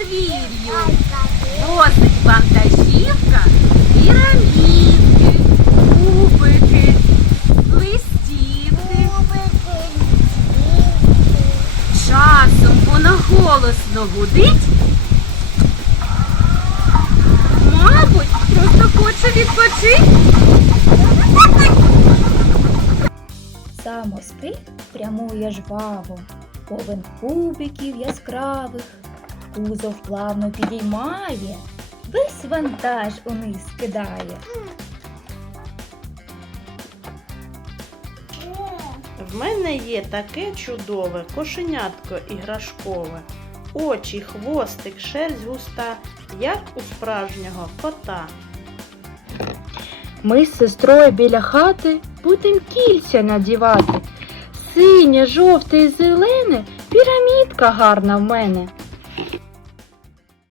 подвір'ю. Носить вантажівка пірамідки, кубики, листівки. Часом вона голосно гудить. Мабуть, просто хоче відпочити. Самоспи прямує жваво, повен кубиків яскравих кузов плавно підіймає, весь вантаж униз кидає. В мене є таке чудове кошенятко іграшкове. Очі, хвостик, шерсть густа, як у справжнього кота. Ми з сестрою біля хати будем кільця надівати. Синє, жовте і зелене, пірамідка гарна в мене. Thank you.